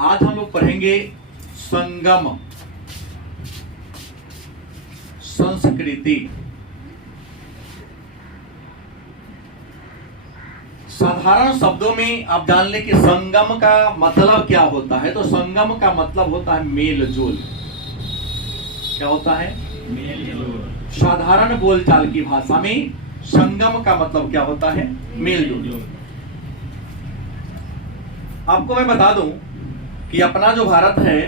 आज हम लोग पढ़ेंगे संगम संस्कृति। साधारण शब्दों में आप जान ले कि संगम का मतलब क्या होता है। तो संगम का मतलब होता है मेल जोल। क्या होता है? मेल जोल। साधारण बोलचाल की भाषा में संगम का मतलब क्या होता है? मेल जोल। आपको मैं बता दूं कि अपना जो भारत है,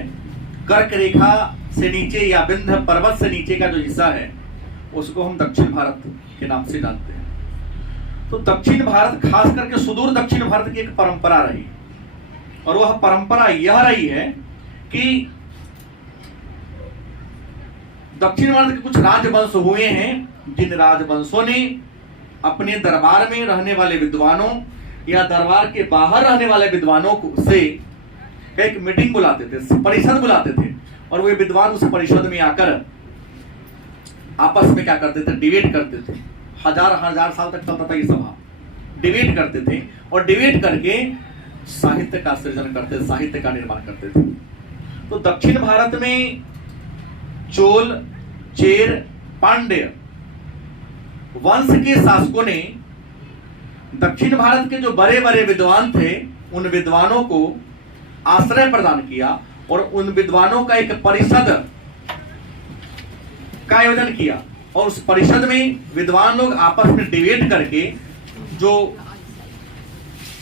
कर्क रेखा से नीचे या विंध्य पर्वत से नीचे का जो हिस्सा है उसको हम दक्षिण भारत के नाम से जानते हैं। तो दक्षिण भारत, खास करके सुदूर दक्षिण भारत की एक परंपरा रही, और वह परंपरा यह रही है कि दक्षिण भारत के कुछ राजवंश हुए हैं, जिन राजवंशों ने अपने दरबार में रहने वाले विद्वानों या दरबार के बाहर रहने वाले विद्वानों को से एक मीटिंग बुलाते थे, परिषद बुलाते थे, और वे विद्वान उस परिषद में आकर आपस में क्या करते थे? डिबेट करते थे। हजार हजार साल तक चलता था ये सभा। डिबेट करते थे और डिबेट करके साहित्य का सृजन करते थे, साहित्य का निर्माण करते थे। तो दक्षिण भारत में चोल, चेर, पांड्य वंश के शासकों ने दक्षिण भारत के जो बड़े बड़े विद्वान थे उन विद्वानों को आश्रय प्रदान किया और उन विद्वानों का एक परिषद का आयोजन किया, और उस परिषद में विद्वान लोग आपस में डिबेट करके जो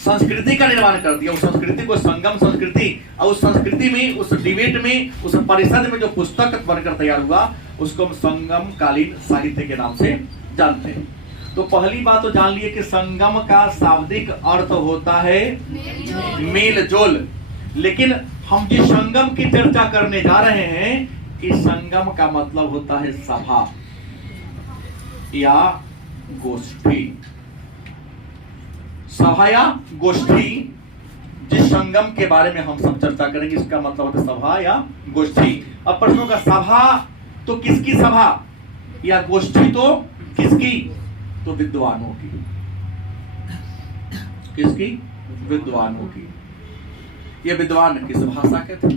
संस्कृति का निर्माण कर दिया, उस संस्कृति को संगम संस्कृति, और उस संस्कृति में, उस डिबेट में, उस परिषद में जो पुस्तक बनकर तैयार हुआ उसको हम संगम कालीन साहित्य के नाम से जानते हैं। तो पहली बात तो जान लिए कि संगम का शाब्दिक अर्थ होता है मेल जोल। लेकिन हम जिस संगम की चर्चा करने जा रहे हैं, कि संगम का मतलब होता है सभा या गोष्ठी। सभा या गोष्ठी, जिस संगम के बारे में हम सब चर्चा करेंगे इसका मतलब होता है सभा या गोष्ठी। अब प्रश्नों का, सभा तो किसकी सभा या गोष्ठी तो किसकी? तो विद्वानों की। किसकी? विद्वानों की। ये विद्वान किस भाषा के थे?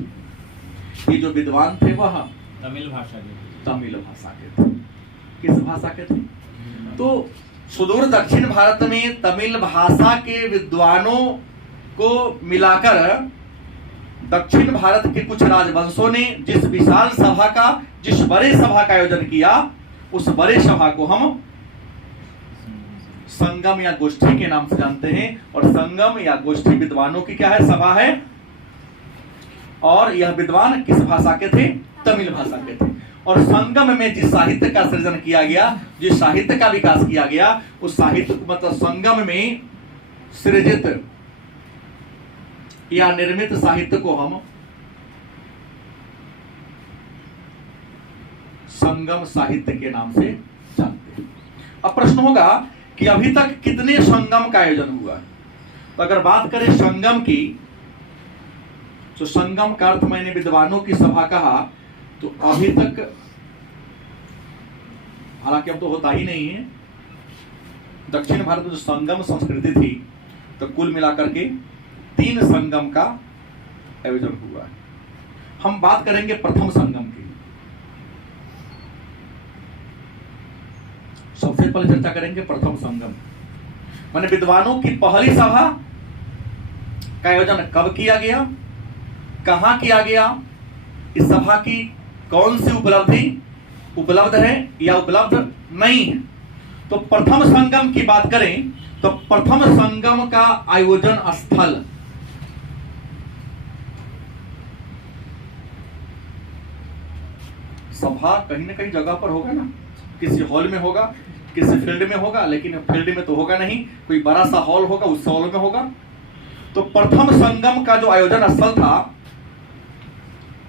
ये जो विद्वान थे वह तमिल भाषा के थे। किस भाषा के थे? तो सुदूर दक्षिण भारत में तमिल भाषा के विद्वानों को मिलाकर दक्षिण भारत के कुछ राजवंशों ने जिस विशाल सभा का, जिस बड़े सभा का आयोजन किया, उस बड़े सभा को हम संगम या गोष्ठी के नाम से जानते हैं। और संगम या गोष्ठी विद्वानों की क्या है? सभा है। और यह विद्वान किस भाषा के थे? तमिल भाषा के थे। और संगम में जिस साहित्य का सृजन किया गया, जिस साहित्य का विकास किया गया, उस साहित्य मतलब संगम में सृजित या निर्मित साहित्य को हम संगम साहित्य के नाम से जानते हैं। अब प्रश्न होगा कि अभी तक कितने संगम का आयोजन हुआ? तो अगर बात करें संगम की, तो संगम का अर्थ मैंने विद्वानों की सभा कहा, तो अभी तक, हालांकि अब तो होता ही नहीं है, दक्षिण भारत में जो संगम संस्कृति थी तो कुल मिलाकर के 3 संगम का आयोजन हुआ है। हम बात करेंगे प्रथम संगम की। सबसे पहले चर्चा करेंगे प्रथम संगम, माने विद्वानों की पहली सभा का आयोजन कब किया गया, कहां किया गया, इस सभा की कौन सी उपलब्धि उपलब्ध है या उपलब्ध नहीं है। तो प्रथम संगम की बात करें तो प्रथम संगम का आयोजन स्थल सभा कहीं ना कहीं जगह पर होगा ना, किसी हॉल में होगा, किसी फील्ड में होगा, लेकिन फील्ड में तो होगा नहीं, कोई बड़ा सा हॉल होगा, उस हॉल में होगा। तो प्रथम संगम का जो आयोजन स्थल था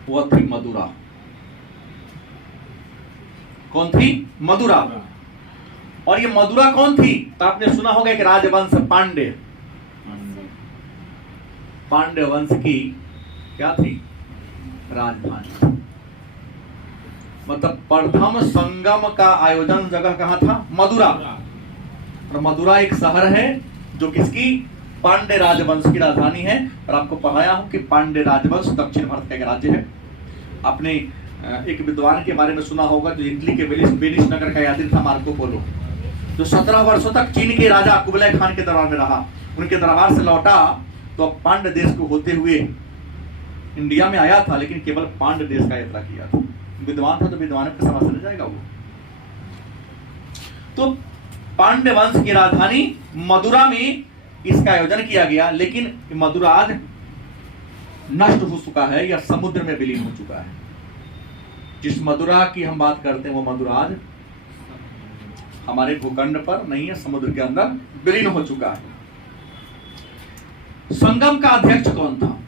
वह थी मदुरा। कौन थी? मदुरा। और ये मदुरा कौन थी? तो आपने सुना होगा एक राजवंश पांड्य, पांड्य वंश की क्या थी? राजधानी। मतलब प्रथम संगम का आयोजन जगह कहां था? मदुरा। और मदुरा एक शहर है जो किसकी? पांड्य राजवंश की राजधानी है। और आपको पढ़ाया हूं कि पांड्य राजवंश दक्षिण भारत का एक राज्य है। आपने एक विद्वान के बारे में सुना होगा जो इटली के वेनिस नगर का यात्री था, मार्को पोलो, जो 17 वर्षों तक चीन के राजा कुबलाई खान के दरबार में रहा। उनके दरबार से लौटा तो पांड्य देश को होते हुए इंडिया में आया था, लेकिन केवल पांड्य देश का यात्रा किया था। विद्वान था तो विद्वान के सभा से जाएगा वो। तो पांड्य वंश की राजधानी मदुरा में इसका आयोजन किया गया, लेकिन मदुरा आज नष्ट हो चुका है या समुद्र में विलीन हो चुका है। जिस मदुरा की हम बात करते हैं वो मदुरा आज हमारे भूखंड पर नहीं है, समुद्र के अंदर विलीन हो चुका है। संगम का अध्यक्ष कौन था?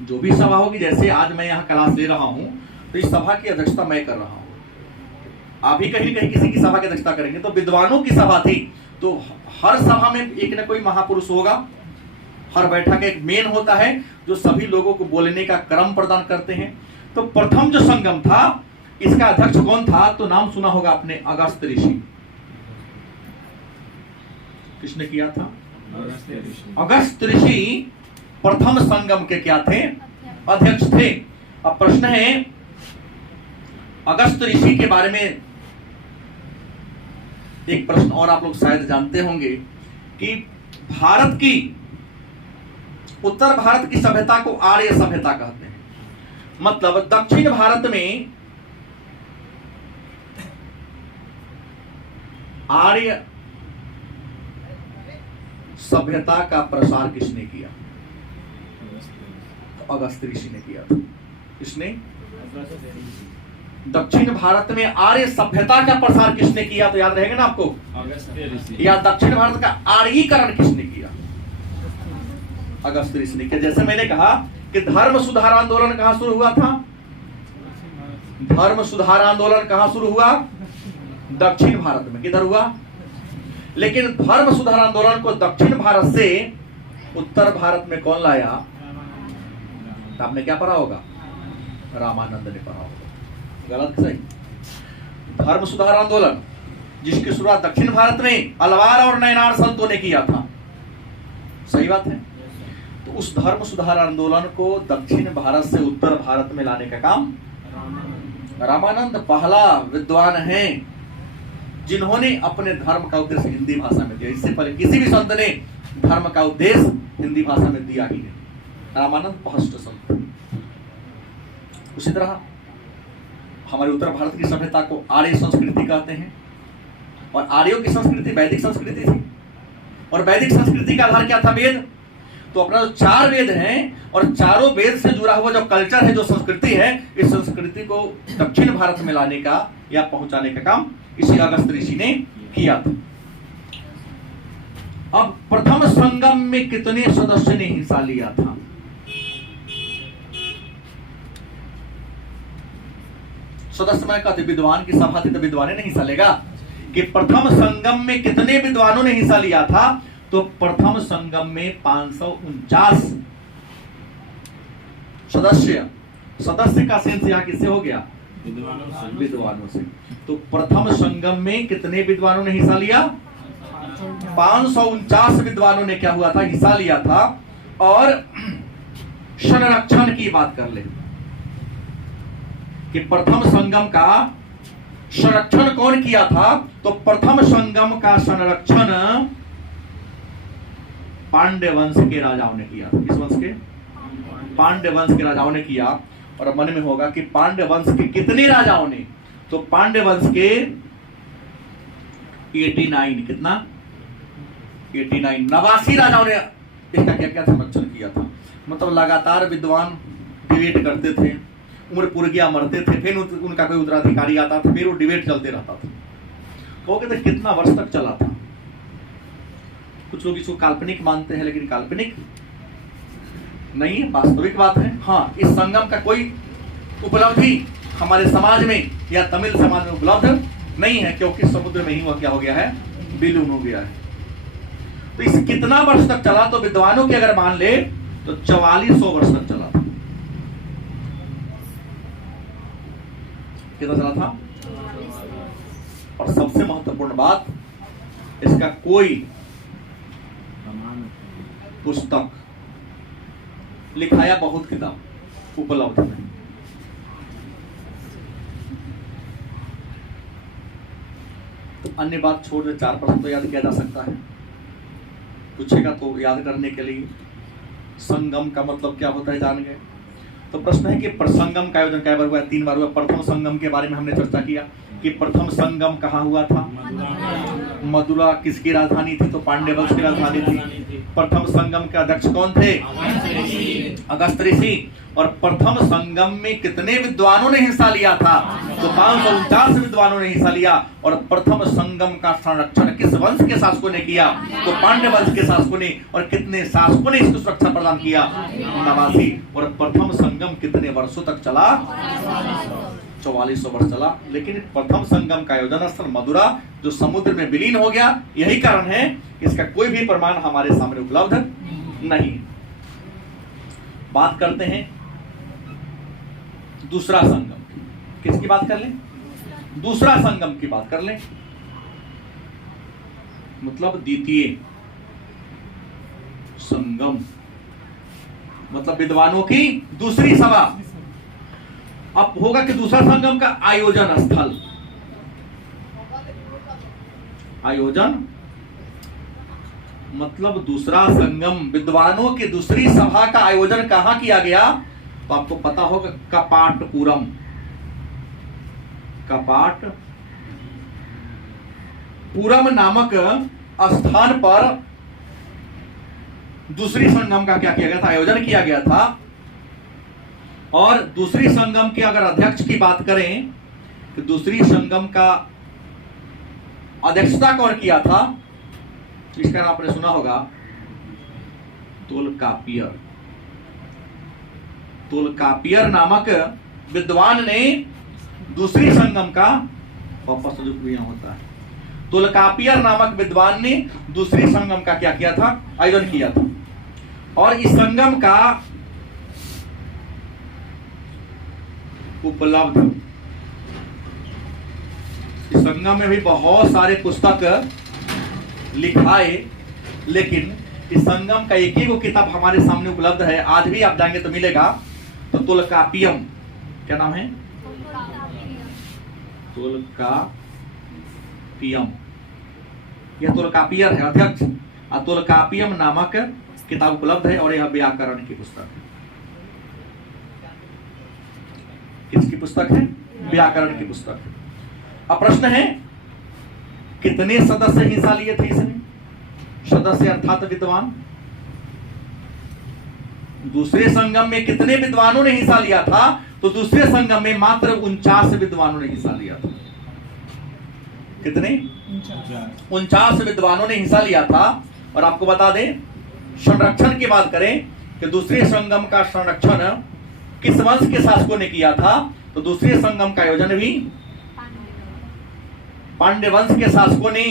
जो भी सभा होगी, जैसे आज मैं यहां क्लास ले रहा हूं तो इस सभा की अध्यक्षता मैं कर रहा हूं, आप भी कहीं कहीं किसी की सभा की अध्यक्षता करेंगे। तो विद्वानों की सभा थी, तो हर सभा में एक न कोई महापुरुष होगा। हर बैठक एक मेन होता है जो सभी लोगों को बोलने का क्रम प्रदान करते हैं। तो प्रथम जो संगम था इसका अध्यक्ष कौन था? तो नाम सुना होगा आपने, अगस्त ऋषि। किसने किया था? अगस्त ऋषि प्रथम संगम के क्या थे? अध्यक्ष थे। अब प्रश्न है, अगस्त ऋषि के बारे में एक प्रश्न और आप लोग शायद जानते होंगे कि भारत की, उत्तर भारत की सभ्यता को आर्य सभ्यता कहते हैं। मतलब दक्षिण भारत में आर्य सभ्यता का प्रसार किसने किया? तो अगस्त ऋषि ने किया था। किसने? दक्षिण भारत में आर्य सभ्यता का प्रसार किसने किया? तो याद रहेगा ना आपको, अगस्त ऋषि। या दक्षिण भारत का आर्यीकरण किसने किया? अगस्त ऋषि ने किया। जैसे मैंने कहा कि धर्म सुधार आंदोलन कहां शुरू हुआ था? धर्म सुधार आंदोलन कहां शुरू हुआ? दक्षिण भारत में। किधर हुआ? लेकिन धर्म सुधार आंदोलन को दक्षिण भारत से उत्तर भारत में कौन लाया? तो आपने क्या पढ़ा होगा? रामानंद ने पढ़ा होगा। गलत सही? धर्म सुधार आंदोलन जिसकी शुरुआत दक्षिण भारत में अलवार और नयनार संतों ने किया था, सही बात है। तो उस धर्म सुधार आंदोलन को दक्षिण भारत से उत्तर भारत में लाने का काम रामानंद पहला विद्वान है जिन्होंने अपने धर्म का उद्देश्य हिंदी भाषा में दिया। इससे पहले किसी भी संत ने धर्म का उद्देश्य हिंदी भाषा में दिया ही नहीं। रामानंद फर्स्ट संत। उसी तरह हमारे उत्तर भारत की सभ्यता को आर्य संस्कृति कहते हैं, और आर्यों की संस्कृति वैदिक संस्कृति थी। और वैदिक संस्कृति का आधार क्या था? वेद। तो अपना जो 4 वेद हैं और चारों वेद से जुड़ा हुआ जो कल्चर है, जो संस्कृति है, इस संस्कृति को दक्षिण भारत में लाने का या पहुंचाने का काम इसी अगस्त ऋषि ने किया था। अब प्रथम संगम में कितने सदस्य ने हिस्सा लिया था? सदस्य मैं कहते विद्वान की सभा थी तो विद्वान ने हिस्सा लेगा कि प्रथम संगम में कितने विद्वानों ने हिस्सा लिया था? तो प्रथम संगम में 549 सदस्य का सेंस यहां किससे हो गया? विद्वानों से। तो प्रथम संगम में कितने विद्वानों ने हिस्सा लिया? 549 विद्वानों ने क्या हुआ था? हिस्सा लिया था। और संरक्षण की बात कर ले कि प्रथम संगम का संरक्षण कौन किया था? तो प्रथम संगम का संरक्षण पांड्य वंश के राजाओं ने किया। किस वंश के? पांड्य वंश के राजाओं ने किया। और मन में होगा कि पांड्य वंश के कितने राजाओं ने? तो पांड्य वंश के 89। कितना? 89 राजाओं ने इसका क्या क्या संरक्षण किया था। मतलब लगातार विद्वान डिबेट करते थे, उम्र पूर गया मरते थे, फिर उनका कोई उत्तराधिकारी आता था, फिर वो डिबेट चलते रहता था। कहोगे तो कितना वर्ष तक चला था? कुछ लोग इसको काल्पनिक मानते हैं, लेकिन काल्पनिक नहीं है, वास्तविक बात है। हाँ, इस संगम का कोई उपलब्धि हमारे समाज में या तमिल समाज में उपलब्ध नहीं है, क्योंकि समुद्र में ही वह क्या हो गया है? विलीन हो गया है। तो इस कितना वर्ष तक चला? तो विद्वानों की अगर मान ले तो 4400 वर्ष तक चला था। कितना चला था? और सबसे महत्वपूर्ण बात, इसका कोई पुस्तक लिखाया, बहुत किताब उपलब्ध है। तो अन्य बात छोड़ दे, 4 प्रश्न तो याद किया जा सकता है, पूछेगा तो याद करने के लिए। संगम का मतलब क्या होता है जान गए। तो प्रश्न है कि प्रसंगम का आयोजन कै बार हुआ है? 3 बार हुआ। प्रथम संगम के बारे में हमने चर्चा किया कि प्रथम संगम कहाँ हुआ था? मदुरा। किसकी राजधानी थी? तो पांड्य वंश की राजधानी थी। प्रथम संगम के अध्यक्ष कौन थे? अगस्त्य ऋषि। और प्रथम संगम में कितने विद्वानों ने हिस्सा लिया था? तो 549 विद्वानों ने हिस्सा लिया। और प्रथम संगम का संरक्षण किस वंश के शासकों ने किया? तो पांड्य वंश के शासकों ने। और कितने शासकों ने इसको सुरक्षा प्रदान किया? 89। और प्रथम संगम कितने वर्षों तक चला? 4400 वर्ष चला। लेकिन प्रथम संगम का आयोजन स्थल मदुरा, जो समुद्र में विलीन हो गया, यही कारण है इसका कोई भी प्रमाण हमारे सामने उपलब्ध नहीं। बात करते हैं दूसरा संगम की। किसकी बात कर लें? दूसरा संगम की बात कर लें, मतलब द्वितीय संगम, मतलब विद्वानों की दूसरी सभा। अब होगा कि दूसरा संगम का आयोजन स्थल, आयोजन मतलब दूसरा संगम, विद्वानों की दूसरी सभा का आयोजन कहां किया गया? तो आपको पता होगा कपाटपुरम। कपाटपुरम नामक स्थान पर दूसरी संगम का क्या किया गया था? आयोजन किया गया था। और दूसरी संगम के अगर अध्यक्ष की बात करें तो दूसरी संगम का अध्यक्षता कौन किया था? इसका नाम आपने सुना होगा, तोलकापियर। तोलकापियर नामक विद्वान ने दूसरी संगम का, वापस होता है, तोलकापियर नामक विद्वान ने दूसरी संगम का क्या किया था? आयोजन किया था। और इस संगम का उपलब्ध, इस संगम में भी बहुत सारे पुस्तक लिखाए, लेकिन इस संगम का एक ही वो किताब हमारे सामने उपलब्ध है, आज भी आप जाएंगे तो मिलेगा। तो तोलकापियम, क्या नाम है? तोलकापियम, यह तोलकापियर है अध्यक्ष। तोलकापियम नामक किताब उपलब्ध है और यह व्याकरण की पुस्तक है। किसकी पुस्तक है? व्याकरण की पुस्तक है। अब प्रश्न है कितने सदस्य हिस्सा लिए थे इसमें? सदस्य अर्थात विद्वान। दूसरे संगम में कितने विद्वानों ने हिस्सा लिया था? तो दूसरे संगम में मात्र 49 विद्वानों ने हिस्सा लिया था। कितने? 49 विद्वानों ने हिस्सा लिया था। और आपको बता दें, संरक्षण की बात करें कि दूसरे संगम का संरक्षण किस वंश के शासकों ने किया था? तो दूसरे संगम का आयोजन भी पांड्य वंश के शासकों ने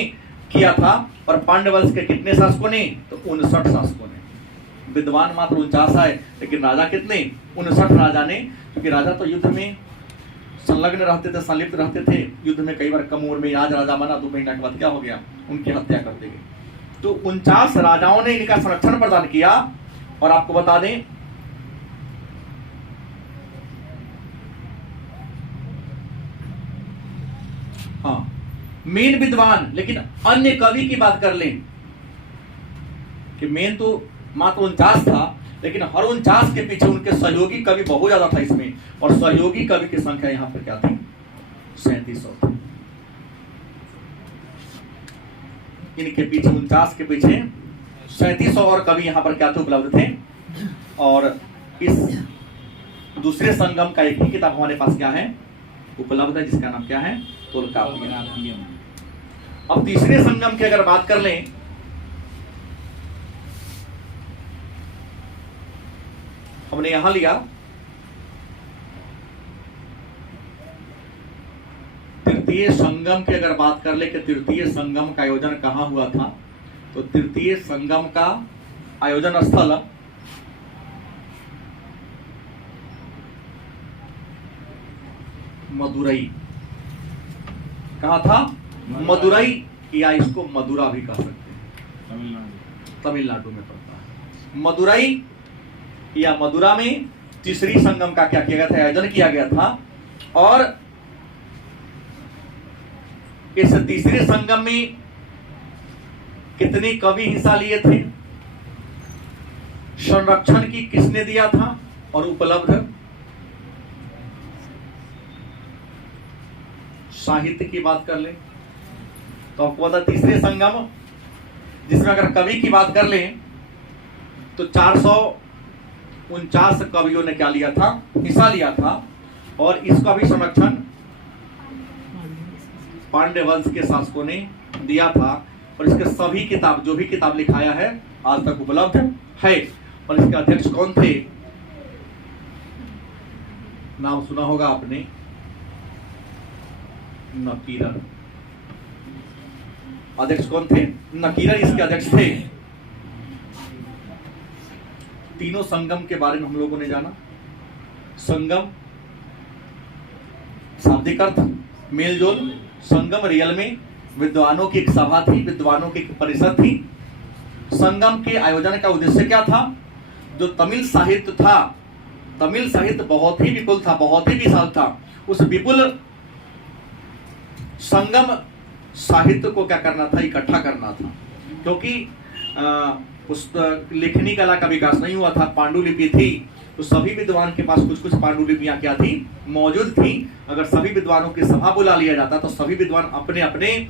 किया था। और पांड्य वंश के कितने शासकों ने? तो 59 शासकों ने। विद्वान मात्र 49 आए, लेकिन राजा कितने? 59 राजा ने, क्योंकि राजा तो युद्ध में संलग्न रहते थे, संलिप्त रहते थे। युद्ध में कई बार कम उम्र में आज राजा बना, 2 महीना के बाद क्या हो गया? उनकी हत्या कर दी गई। तो 49 राजाओं ने इनका संरक्षण प्रदान किया। और आपको बता दें, हाँ, मेन विद्वान, लेकिन अन्य कवि की बात कर लें कि मेन तो मात्र 49 था, लेकिन हर 49 के पीछे उनके सहयोगी कवि बहुत ज्यादा था इसमें। और सहयोगी कवि की संख्या यहां पर क्या थी? 3700 थी। इनके पीछे 49 के पीछे 3700 और कवि यहां पर क्या थे? उपलब्ध थे। और इस दूसरे संगम का एक ही किताब हमारे पास क्या है? उपलब्ध है, जिसका नाम क्या है? तोलकापियम। अब तीसरे संगम की अगर बात कर लें, हमने यहां लिया तृतीय संगम की अगर बात कर ले कि तृतीय संगम का आयोजन कहां हुआ था? तो तृतीय संगम का आयोजन स्थल मदुरई। कहां था? मदुरई, या इसको मदुरा भी कह सकते हैं। तमिलनाडु में पड़ता है। मदुरई या मदुरा में तीसरी संगम का क्या किया गया था, आयोजन किया गया था। और इस तीसरे संगम में कितने कवि हिस्सा लिए थे, संरक्षण की किसने दिया था और उपलब्ध साहित्य की बात कर ले तो आपको पता तीसरे संगम जिसमें अगर कवि की बात कर ले तो 449 कवियों ने क्या लिया था, हिस्सा लिया था। और इसका भी संरक्षण पांड्य वंश के शासकों ने दिया था। और इसके सभी किताब, जो भी किताब लिखाया है आज तक उपलब्ध है। और इसके अध्यक्ष कौन थे, नाम सुना होगा आपने, नकीरन। अध्यक्ष कौन थे, नकीरन इसके अध्यक्ष थे। तीनों संगम के बारे में हम लोगों ने जाना। संगम शाब्दिक अर्थ मेलजोल, संगम रियल में विद्वानों की एक सभा थी, विद्वानों की एक परिषद थी। संगम के आयोजन का उद्देश्य क्या था, जो तमिल साहित्य था, तमिल साहित्य बहुत ही विपुल था, बहुत ही विशाल था। उस विपुल संगम साहित्य को क्या करना था, इकट्ठा करना था। क्योंकि पुस्तक लेखनी कला का विकास नहीं हुआ था, पांडुलिपि थी, तो सभी विद्वान के पास कुछ कुछ पांडुलिपियां क्या थी, मौजूद थी। अगर सभी विद्वानों की सभा बुला लिया जाता तो सभी विद्वान अपने अपने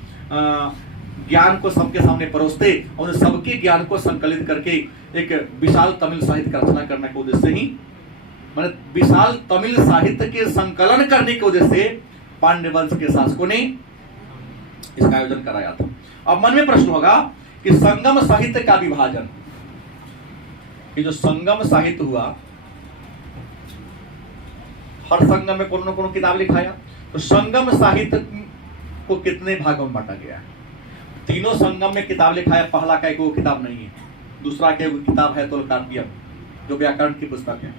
ज्ञान को सबके सामने परोसते और सबके ज्ञान को संकलित करके एक विशाल तमिल साहित्य का रचना करने के उद्देश्य ही, मतलब विशाल तमिल साहित्य के संकलन करने के उद्देश्य से पांड्य वंश के शासकों ने इसका आयोजन कराया था। अब मन में प्रश्न होगा कि संगम साहित्य का विभाजन, ये जो संगम साहित्य हुआ, हर संगम में कौन न कौन किताब लिखाया, तो संगम साहित्य को कितने भागों में बांटा गया। तीनों संगम में किताब लिखाया, पहला का एक वो किताब नहीं है, दूसरा का एक किताब है तोलकाप्पियम जो व्याकरण की पुस्तक है,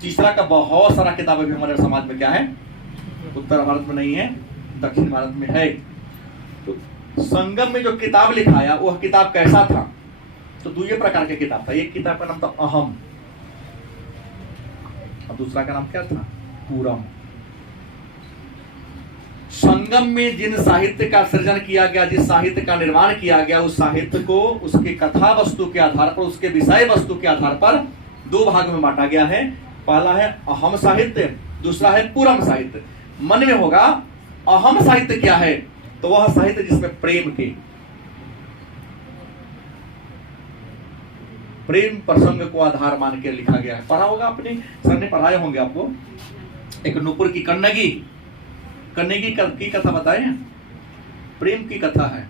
तीसरा का बहुत सारा किताब भी हमारे समाज में क्या है, उत्तर भारत में नहीं है, दक्षिण भारत में है। तो संगम में जो किताब लिखाया वह किताब कैसा था, तो दो प्रकार के किताब था। एक किताब का नाम था अहम और दूसरा का नाम क्या था, पूरम। संगम में जिन साहित्य का सृजन किया गया, जिस साहित्य का निर्माण किया गया, उस साहित्य को उसके कथा वस्तु के आधार पर, उसके विषय वस्तु के आधार पर दो भाग में बांटा गया है। पहला है अहम साहित्य, दूसरा है पूरम साहित्य। मन में होगा अहम साहित्य क्या है, तो वह साहित्य जिसमें प्रेम प्रसंग को आधार मान के लिखा गया है। पढ़ा होगा आपने, सर ने पढ़ाए होंगे आपको। एक नुपुर की कन्नगी की कथा बताए, प्रेम की कथा है।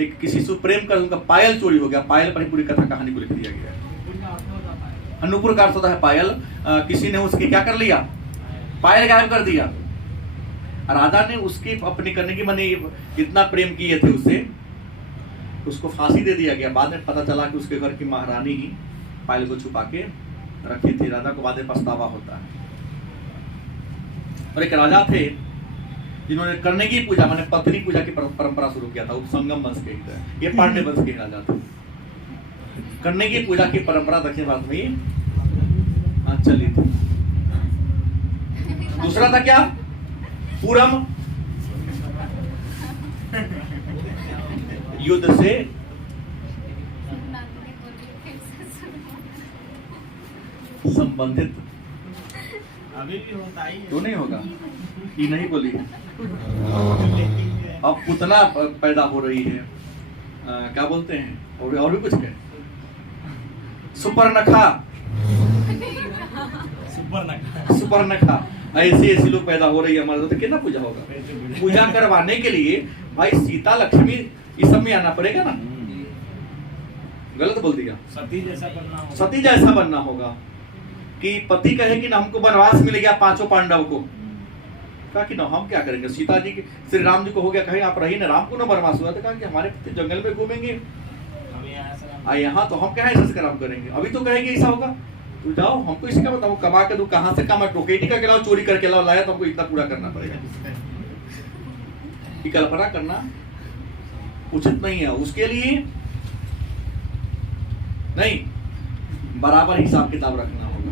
एक किसी से प्रेम कर, उनका पायल चोरी हो गया, पायल पर ही पूरी कथा कहानी को लिख दिया गया है। नुपुर का अर्थ होता है पायल। किसी ने उसकी क्या कर लिया, पायल गायब कर दिया। राजा ने उसकी अपनी कन्नगी मने इतना प्रेम किए थे उससे, उसको फांसी दे दिया गया। बाद में पता चला कि उसके घर की महारानी ही पायल को छुपा के रखी थी। राजा को बाद में पछतावा होता है। और एक राजा थे जिन्होंने कन्नगी पूजा माने पत्नी पूजा की परंपरा शुरू किया था। संगम वंश के, ये पांड्य वंश के राजा थे। कन्नगी पूजा की परंपरा दक्षिण भारत में चली थी। दूसरा था क्या, पूरम, युद्ध से संबंधित। अभी भी होता ही है, क्यों नहीं होगा, ये नहीं बोली है। अब पुतना पैदा हो रही है, क्या बोलते हैं, और भी कुछ है, सुपर्णखा, सुपर्णखा, ऐसे लोग पैदा हो रही है हमारे, तो कितना पूजा होगा। पूजा करवाने के लिए भाई सीता लक्ष्मी इस सब में आना पड़ेगा ना। गलत बोल दिया, सती जैसा बनना होगा। सती जैसा बनना होगा कि पति कहे कि ना हमको वनवास मिल गया पांचों पांडव को, कहा कि ना हम क्या करेंगे। सीता जी की, श्री राम जी को हो गया, कहे आप रही ना, राम को ना वनवास हुआ, तो कहा कि हमारे पति जंगल में घूमेंगे, यहाँ तो हम क्या ऐसा काम करेंगे। अभी तो कहेंगे ऐसा होगा, तो जाओ हमको इसी का बताओ, कमा के दो, कहाँ से कमा, टोकेटी का खिलाओ, चोरी करके लाओ, लाया तो हमको इतना पूरा करना पड़ेगा। कल्पना करना उचित नहीं है। उसके लिए नहीं, बराबर हिसाब किताब रखना होगा।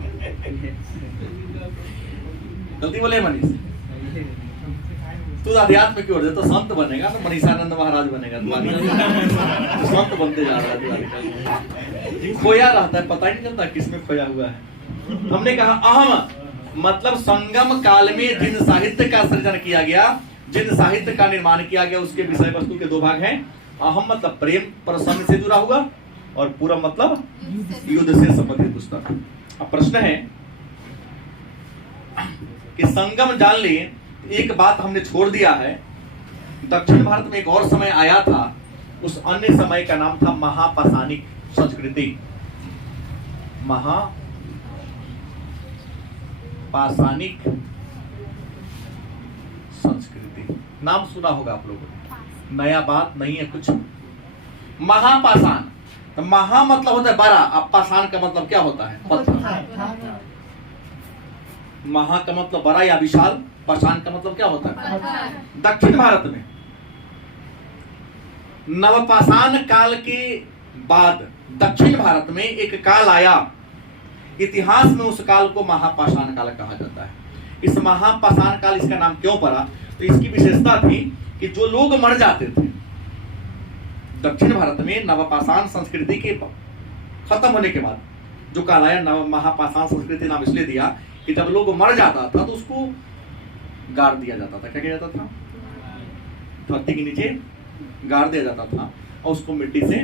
गलती बोले मनीष? तू अध्यात्म में क्यों? तो संत बनेगा ना, मनीषानंद महाराज बनेगा तो संत बनते जा रहा है। खोया रहता है, पता ही नहीं चलता किसमें खोया हुआ है। हमने कहा अहम मतलब संगम काल में जिन साहित्य का सृजन किया गया, जिन साहित्य का निर्माण किया गया, उसके विषय वस्तु के दो भाग हैं। अहम मतलब प्रेम प्रसंग से जुड़ा हुआ, और पूरा मतलब युद्ध से संबंधित पुस्तक। अब प्रश्न है कि संगम जान लिए, एक बात हमने छोड़ दिया है। दक्षिण भारत में एक और समय आया था, उस अन्य समय का नाम था महापाषाणिक संस्कृति। महापाषाणिक संस्कृति नाम सुना होगा आप लोगों ने, नया बात नहीं है कुछ। महापाषाण, तो महा मतलब होता है बड़ा, अब पाषाण का मतलब क्या होता है? पत्थर। महा का मतलब बड़ा या विशाल, पाषाण का मतलब क्या होता है? दक्षिण भारत में नवपाषाण काल के बाद दक्षिण भारत में एक काल आया, इतिहास में उस काल को महापाषाण काल कहा जाता है। इस महापाषाण काल, इसका नाम क्यों पड़ा? तो इसकी विशेषता थी कि जो लोग मर जाते थे दक्षिण भारत में, नवपाषाण संस्कृति के खत्म होने के बाद जो काल आया, नव महापाषाण संस्कृति नाम इसलिए दिया कि जब लोग मर जाता था तो उसको गाड़ दिया जाता था। क्या किया जाता था? धरती के नीचे गाड़ दिया जाता था और उसको मिट्टी से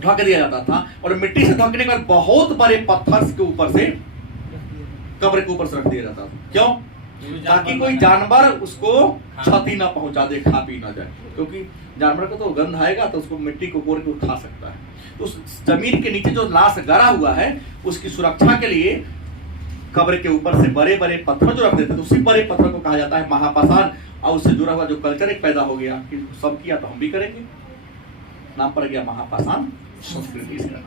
ढक दिया जाता था, और मिट्टी से ढकने के बाद बहुत बड़े पत्थर के ऊपर से, कब्र के ऊपर से रख दिया जाता था। क्यों? ताकि कोई जानवर उसको क्षति ना पहुंचा दे, खा पी ना जाए, क्योंकि जानवर को तो गंध आएगा तो उसको मिट्टी को कोड़ के उठा सकता है। तो उस जमीन के नीचे जो लाश गड़ा हुआ है, उसकी सुरक्षा के लिए कब्र के ऊपर से बड़े बड़े पत्थर जो रख देते थे, उसी बड़े पत्थर को कहा जाता है महापाषाण। और उससे जुड़ा हुआ जो कल्चर एक पैदा हो गया कि सब किया तो हम भी करेंगे, नाम पड़ गया महापाषाण संस्कृति इसका नाम।